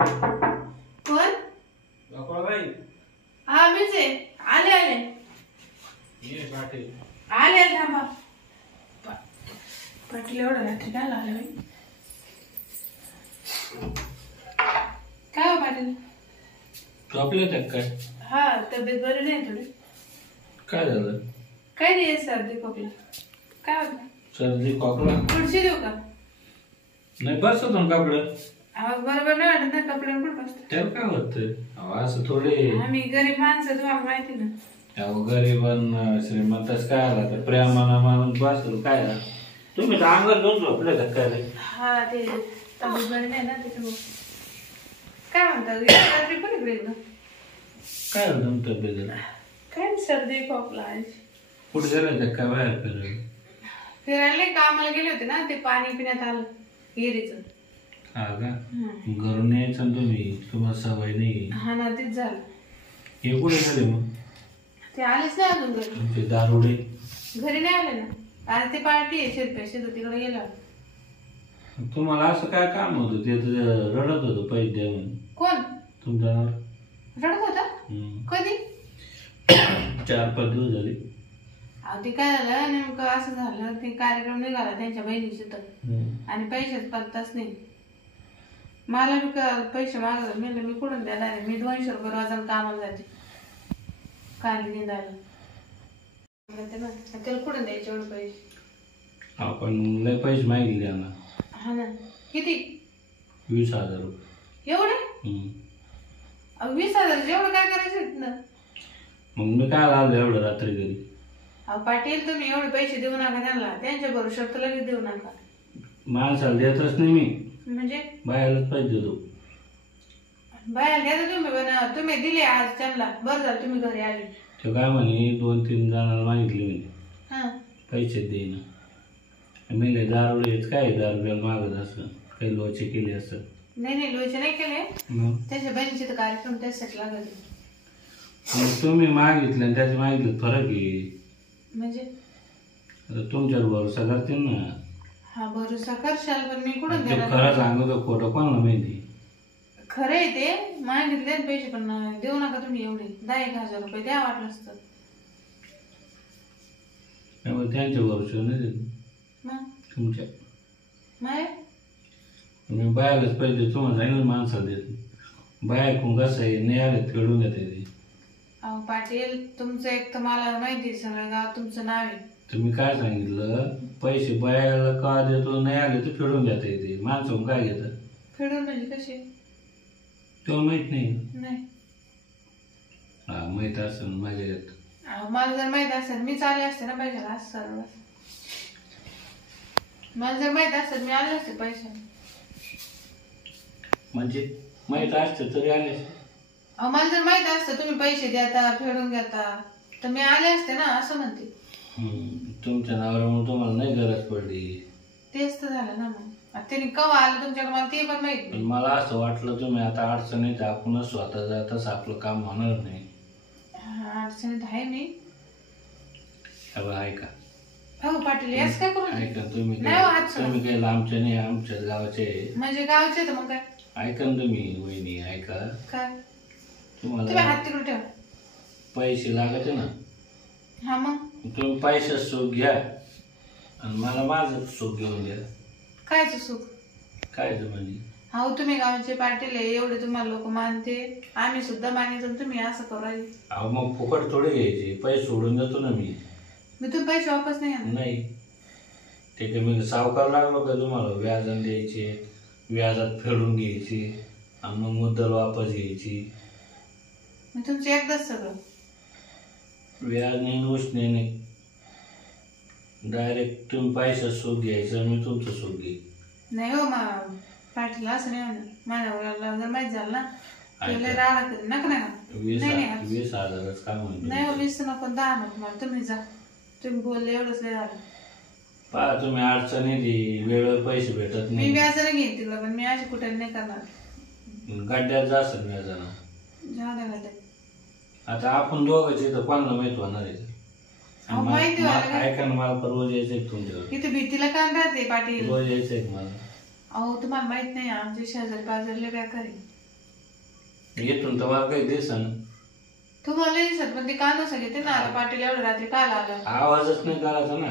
कोण? अकोळाबाई हा मीच आहे. आले आले ये पाटील आले थांबा. पाटील एवढं रात्री काय आले बाई? काय हो पाटील? झोपले होते काय? हा तब्येत बरी नाही थोडी. काय झालं? काय नाही सर्दी खोकला. काय होतं? सर्दी खोकला खुर्ची देऊ का? नाही बसत ना कपडे आवाज बरोबर नाही वाटत ना कपड्यावर कुठं बसतं? त्याला काय होतं असं थोडे आम्ही गरीब माणसं तुम्हाला माहिती ना. गरीबन श्रीमंतच काय आला तर प्रेमाना माणूस बसलो काय झालं? तुम्ही तर अंगावर दोन झोपले का काय रे? हा ते तब्येत बरी नाही ना त्याच्यामुळे. काय म्हणतात रात्री कोणी गेलं? काय झालं तुमच्या तब्येतीला? काय नाही, सर्दी खोकला आहे. कुठे गेलं काय बाहेर फिरायला? फिरायला कामाला गेले होते ना ते पाणी पिण्यात आलं विहिरीचं. हा का घरून यायचं ना तुम्ही तुम्हाला सवय नाही. हा ना तेच झालं. हे कुठे झाले मग ते आलेच नाही अजून घरी. तुमचे दारुडे? घरी नाही आले ना. आज ते पार्टी आहे शिरपेशी तिकडे गेला. तुम्हाला असं काय काम होतं ते तर रडत होतं पैसे द्या म्हणून. कोण? तुमचा रडत होता? कधी? 4-5 दिवस झाले. अहो ते काय झालं नेमकं असं झालं ते कार्यक्रम निघाला त्यांच्या बहिणीशी तर आणि पैसेच पत्ताच नाही. मला मी पैसे मागत म्हणलं मी कुठून देणार आहे. मी 200 रुपये रोजानं कामाला जाते कांदे निंदायला. त्याला कुठून द्यायचे एवढे पैसे? आपण लय पैसे मागितले ना. हा ना किती? 20,000 रुपये. एवढे? 20,000 एवढं काय करायचं ना? मग मी काय आलो एवढं रात्री घरी? अहो पाटील तुम्ही एवढे पैसे देऊ नका त्यांना. त्यांच्या भरोशावर तर लगेच देऊ नका. माणसाला देतच नाही मी. म्हणजे बायालाच पैसे देतो. बाहेर द्या तुम्ही पण तुम्ही दिले आज त्यांना. बरं झालं तुम्ही घरी आले. ते काय म्हणे 2-3 जणांना मागितले म्हणे हा पैसे देईन. मी दारुडेच काय दारुड्याला मागत असं काही लोचे केले असं. नाही नाही लोचे नाही केले. मग त्यांच्या बहिणीचे तर कार्यक्रम त्यासाठी लागले. तुम्ही मागितले आणि त्याचे मागितले फरक आहे. म्हणजे आता तुमच्यावर भरोसा करतील ना. हा भरोसा करशाल पण मी कुठून ते देणार? खरं सांगतो खोटं कोणाला माहिती? खरं आहे ते मागितले पैसे पण देऊ नका तुम्ही एवढे. 10,000 रुपये द्या वाटलं असतं. त्यामुळे त्यांच्या भरोसा नाही देत मग तुमच्या. नाही तुम्ही बायालाच पैसे तुम्हाला सांगितलं माणसाला देत. बाया कोण कसं आहे नाही आले फेडून देते ते. अहो पाटील तुमचं एक तर मला माहिती सगळं गाव तुमचं नाव आहे. तुम्ही काय सांगितलं पैसे बायाला का देतो नाही आले तर फेडून देता येते. माणसं काय घेतात? फेडून म्हणजे कसे? तेव्हा माहित नाही. नाही हा माहित असेल माझ्या येत. अहो मला जर माहित असेल मी चालले असते ना पैशाला असं सर्व. मला जर माहित असेल मी आले असते पैशाला. म्हणजे माहित असते तरी आले. अहो मला जर माहित असतं तुम्ही पैसे देता फेडून घेता तर मी आले असते ना असं म्हणते. तुमच्या नावामुळे तुम्हाला नाही गरज पडली. तेच तर झालं ना. मग आता त्यांनी कवा आलं तुमच्याकडे मला ते पण माहित नाही. मला असं वाटलं तुम्ही आता अडचणीत आपणच स्वतः जाताच आपलं काम होणार नाही. अडचणीत आहे मी. अगं ऐका. हो पाटील याच काय करू? ऐका तुम्ही नाही हो, आज तुम्ही काही लांबचे नाही आमच्याच गावाचे. म्हणजे गावचे तर मग काय? ऐका ना तुम्ही वहिनी ऐका. काय तुम्हाला तुम्ही हात तिकडे ठेवा. पैसे लागते ना. हा मग तुम्ही पैसे सुख घ्या आणि मला माझं सुख घेऊन द्या. कायचं सुख? काय म्हणजे हो तुम्ही गावचे पाटील आहे एवढे तुम्हाला लोक मानते. आम्ही सुद्धा मानित तुम्ही असं करू राहिले. अहो मग फुकट थोडे घ्यायचे. पैसे सोडून देतो ना मी. मी तुम्ही पैसे वापस नाही आणणार. नाही ते काय मी सावकार लागलो का तुम्हाला व्याजाने द्यायचे व्याजात फेडून घ्यायचे आणि मग मुद्दल वापस घ्यायची. मी तुमचं एकदाच सगळं व्याज नाही उष्णे नाही. डायरेक्ट तुम्ही पैसा सुख घ्यायचं मी तुमचं सुख घे. नाही हो पाटील असं नाही होणार. माझ्या जर माहित झालं ना तुला राडा करेल. नका नका. 20,000च काय म्हणतो. नाही हो 20 नको 10 नको मला. तुम्ही जा. तुम्ही बोलले एवढंच लय झालं. पहा तुम्ही अडचणी वेळेवर पैसे भेटत मी नाही. व्याजाने घेईन तिला पण मी अशी कुठे नाही करणार. गड्ड्यात जास्त व्याजानं. जाऊ द्या गड्ड्यात. आता आपण दोघंच तर कोणाला माहित होणार आहे. माहिती ऐका ना मला रोज यायचंय तुमच्याकडे. इथे भीतीला कान राहते पाटील. रोज यायचंय मला. अहो तुम्हाला माहित नाही आमचे शेजारी पाजारले बेकार आहे. येथून तर मला काही दिसन तुम्हाला दिसत पण ते कांदा सांगितले ना आता पाटील एवढं रात्री काल आलं आवाजच नाही करायचा ना.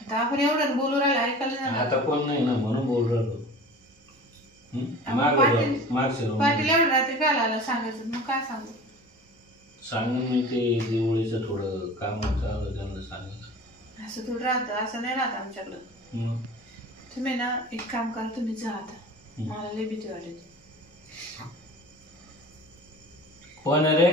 आता आपण एवढं बोलू राहिलं ऐकायला ना आता कोण नाही ना म्हणून बोल राहिलो. पाटील एवढं रात्री काल आलं सांगायचं मग काय सांगू. सांगून मी ते दिवाळीचं थोडं काम चालू त्यांना सांगितलं. असं थोडं राहतं असं नाही राहत आमच्याकडं. तुम्ही ना एक काम करा तुम्ही जा आता मला लय भीती वाटत. कोण रे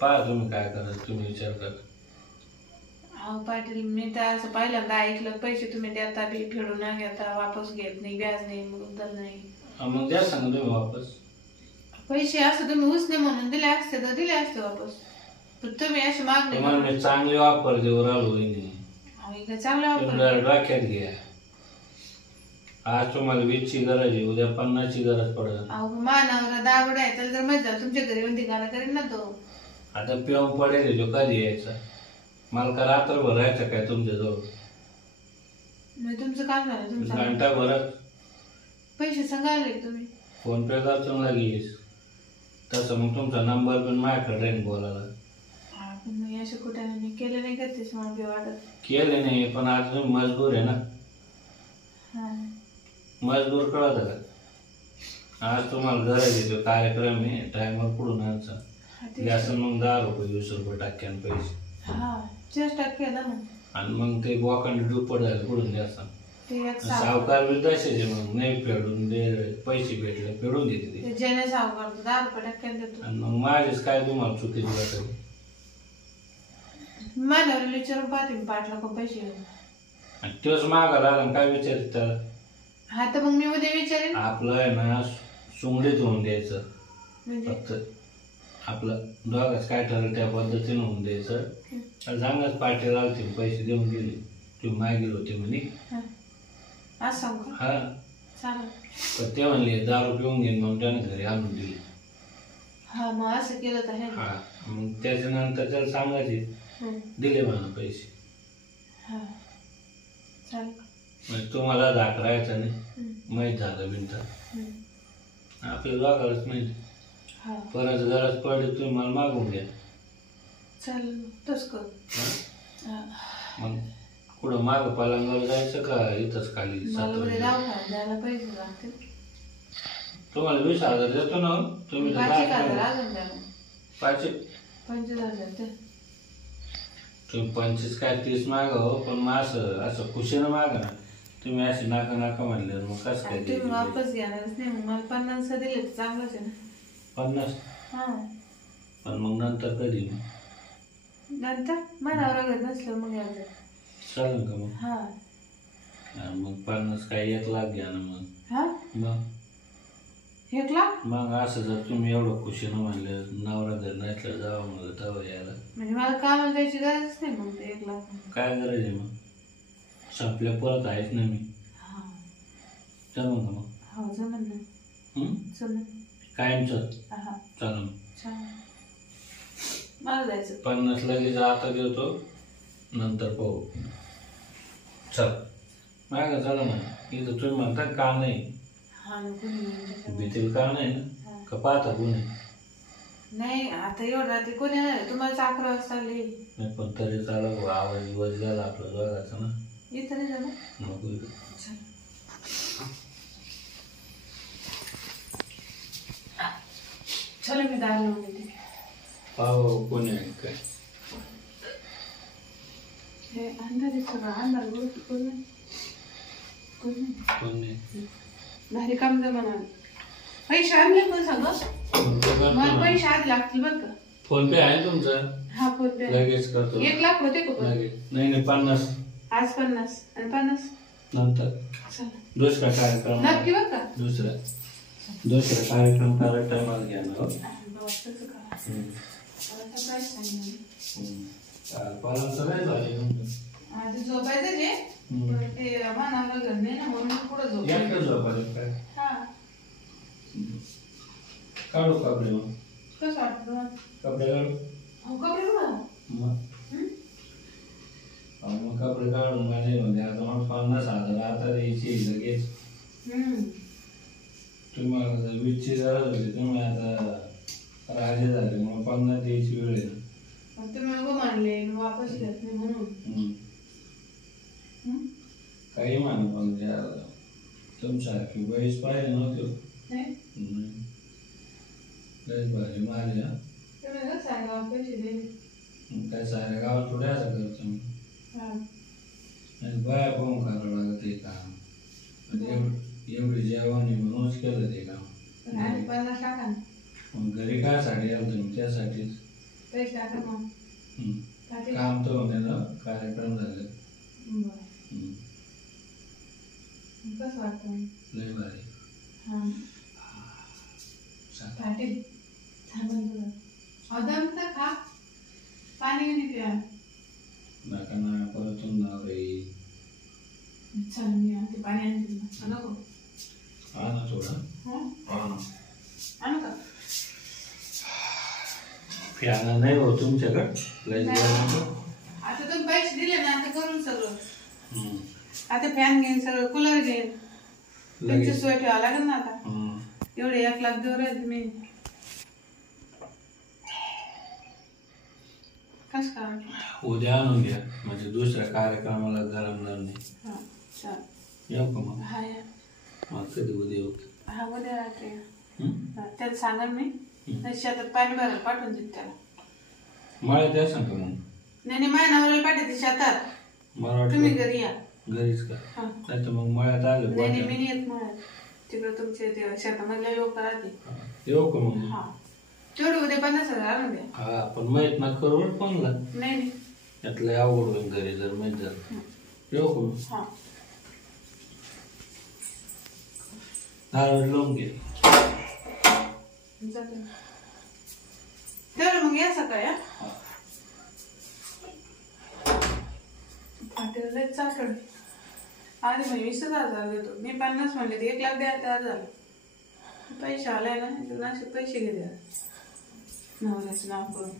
पहा तुम्ही काय करा तुम्ही विचार करा. अहो पाटील मी तर असं पहिल्यांदा ऐकलं पैसे तुम्ही देता बी फेडून ना घेता वापस घेत नाही व्याज नाही मुद्दल नाही. मग द्या सांगा तुम्ही वापस पैसे असं तुम्ही उसने म्हणून दिले असते तर दिले असते वापस. पण तुम्ही अशी मागणी मी चांगली वापर देऊ राहिलो चांगला वापर डोक्यात घ्या. आज तुम्हाला 20ची गरज आहे उद्या 50ची गरज पडेल. अहो मानावर दाबड आहे त्याला जर मजा तुमच्या घरी येऊन ठिकाणा करेन ना तो. आता पिऊन पडेल जो कधी यायचा मला का रात्रभर राहायचं काय तुमच्याजवळ. तुमचं काम झालं तुमचं घंटा भरत पैसे सांगाले तुम्ही फोन पे करतो लागेल तसं मग तुमचा नंबर पण माझ्याकडे राहील बोलायला. पण मग अशा कुठे मी केले नाही करतेस मला बी वाटत. केले नाही पण आज तुम्ही मजबूर आहे ना. मजबूर कळत का आज तुम्हाला गरज आहे तो कार्यक्रम आहे टायमर पुढून आणायचा. असं मग 10 रुपये 20 रुपये टाक्यान पैसे केलं ना आणि मग ते बोकांड दुप्पट झालं पुढून द्यायचा. सावकार बी तसेच मग नाही फेडून दे पैसे भेटले फेडून देते ज्याने सावकार 10 रुपये टक्क्यान देतो. आणि मग माझेच काय तुम्हाला चुकीची वाटत मला विचारून पाहते पाटला पण पैसे आणि तोच मागा लागला काय विचारित त्याला. हा तर मग मी उद्या विचारेन. आपलं आहे ना सुंगडीत होऊन द्यायचं फक्त आपलं दोघाच काय ठरलं त्या पद्धतीने होऊन द्यायचं. सांगाच पाठी राहते पैसे देऊन गेले तुम्ही मागेल होते म्हणे आज सांगू हा पण ते म्हणले 10 रुपये येऊन घेईन मग त्याने घरी आणून दिले. हा मग असं केलं तर हा मग त्याच्यानंतर त्याला सांगायचे दिले म्हणा पैसे. म्हणजे तुम्हाला धाक राहायचा नाही माहीत झालं बिनता आपल्याला वागायलाच माहिती. परत गरज पडली तुम्ही मला मागून घ्या चालेल तस कर. मग कुठं माग पलंगावर जायचं का इथंच खाली द्यायला पैसे लागतील. तुम्हाला 20,000 देतो ना तुम्ही 25,000 तुम्ही 25 काय 30 मागा हो पण मग असं खुशीनं मागा ना. तुम्ही अशी नाका नाका म्हणले मग कसं काय तुम्ही वापस घेणारच नाही मग मला 50 दिले चांगलंच आहे ना. 50 पण मग नंतर कधी नंतर मनावर घर नसलं मग चालेल का मग मग 50 काय 1 लाख घ्या ना मग 1 लाख. मग असं जर तुम्ही एवढं खुशीनं म्हणले नवरा घर नसलं जावं म्हणलं तेव्हा यायला म्हणजे मला कामाला जायची गरजच नाही मग ते 1 लाख काय गरज आहे. मग संपल्या परत आहेच ना मी जमन का मग. हो जमन ना जमन कायमच चालू मला जायचं 50 लगेच आता देतो नंतर पाहू. चल माग चला ना इथं तुम्ही म्हणता का नाही भीतील का नाही ना का पाहता कोणी नाही आता एवढं रात्री कोणी नाही तुम्हाला 11 वाजता आली नाही पण तरी चालू आवाज दिवस गेला आपलं दोघाचा ना इथं नाही झालं नको चलो मी दार लावून देते. पाहू कोणी आहे काय हे अंधार आहे सगळं अंधार कोण नाही भारी काम जमा पैसे आणले पण सांग मला पैसे आज लागतील बरं का. फोन पे आहे तुमचा. हा फोन पे लगेच करतो. 1 लाख होते का नाही 50 आज 50 आणि 50 नंतर दुसरा कार्यक्रम नक्की बरं का. दुसरा कार्यक्रम करायला टायमाला घ्या ना. आज झोपायचं जे ते मानावर घर नाही ना म्हणून पुढं झोपायचं काय काढू कपडे मग कसं वाटतं कपडे काढू हो कपडे कुठं मग कपडे काढून माझे म्हणजे आता मग 50,000 आता द्यायची लगेच. तुम्हाला जर 20ची गरज होती, तुम्ही आता राजे झाले मग 50 द्यायची वेळ आहे. तुम्ही उभं मानले वापस घेत नाही म्हणून. काही मान पण तुमच्यासारखी बळीच पाहिजे नव्हते. लयच भारी मारली. काय साऱ्या गावात थोडे असं करतो मी. बाया पाहून करावं लागत ते काम. एवढी जेवण म्हणूनच केलं ते काम. मग घरी काय साठी आलं तुम्ही? त्यासाठीच काम तर होते ना, कार्यक्रम झाले. कसं वाटतं? लय भारी. खा पाणी प्या. नका ना परत रे. चल मी आणते पाणी आणते. नको आणा थोडा. आणू का? फॅन नाही हो तुमच्याकडे? आता तुम्ही पैसे दिले ना, आता करून सगळं. आता फॅन घेईन, सगळं कूलर घेईन. तुमची सोय ठेवावं लागेल ना आता. एवढे 1 लाख देऊ राहिले तुम्ही. कसं काय? उद्या आणून घ्या म्हणजे दुसऱ्या कार्यक्रमाला गरम नाही. येऊ का मग? हा या. मग कधी उद्या येऊ? हा उद्या राहते. त्याला सांगा मी शेतात पाणी भरायला पाठवून देत त्याला. मळ्यात द्या सांगा मग. नाही माझ्या नवऱ्याला पाठवते शेतात. मला वाटतं तुम्ही घरी या. घरीच का? नाही तर मग मळ्यात आलं. नाही मी येत मळ्यात. तिकडे तुमच्या शेतामधले लोक राहते. येऊ का मग? हा तेवढं उद्या 50,000 आणून द्या. हा पण माहित ना करू कोणला. नाही यातलं अवघड होईल घरी जर माहित झालं. येऊ का मग? हा नारळ लावून घे. तेवढं मग या सकाळी. फाटेला चाकड आधी मग 20,000 देतो मी. 50 म्हणले 1 लाख द्या. तयार झालं. पैसे आलाय ना, पैसे घे द्या नवऱ्याचं नाव करून.